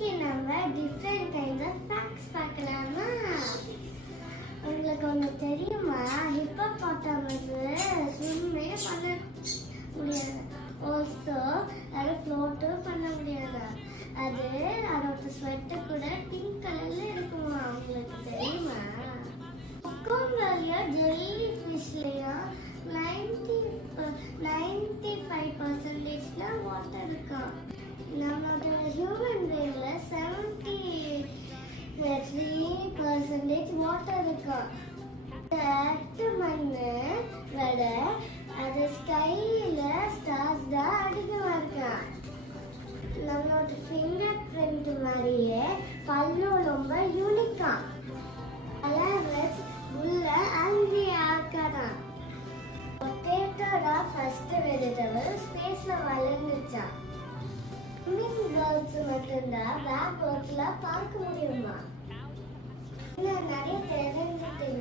இன்னைக்கு நம்ம different kinds of facts பார்க்கலாமா? உங்களுக்கு ஒன்று தெரியுமா? ஹிப்போபோட்டமஸ் ஸ்விம்மே பண்ண முடியாது. ஆல்சோ அதை ஃப்ளோட்டும் பண்ண முடியாது. அது அதோட ஸ்வெட்டர் கூட பிங்க் கலர்ல இருக்குமா? உங்களுக்கு தெரியுமா? குக்கும்பர்லயும் ஜெல்லி ஃபிஷ்லயும் 95% வாட்டர் இருக்கும். நம்மளோட ஹியூமன் பிரெயின்ல 73% வாட்டர் இருக்கும். எர்த் மண்ணு விட அது ஸ்கைல ஸ்டார்ஸ் தான் அதிகமா இருக்கும். நம்மளோட ஃபிங்கர் பிரிண்ட் மாதிரியே பல்லு ரொம்ப யூனிக்கா. அலவஸ் உள்ள ஆங்கிரியா இருக்காதான். பொட்டேட்டோ தான் ஃபர்ஸ்ட் வெஜிடபிள் ஸ்பேஸ்ல வளர்ந்துச்சா. ஸ்விம்மிங் பேர்ட்ஸ் மட்டும்தான் பிளாக் பேர்ட்ஸ்ல பார்க்க முடியுமா? இன்னும் நிறைய தெரிஞ்சுட்டீங்க.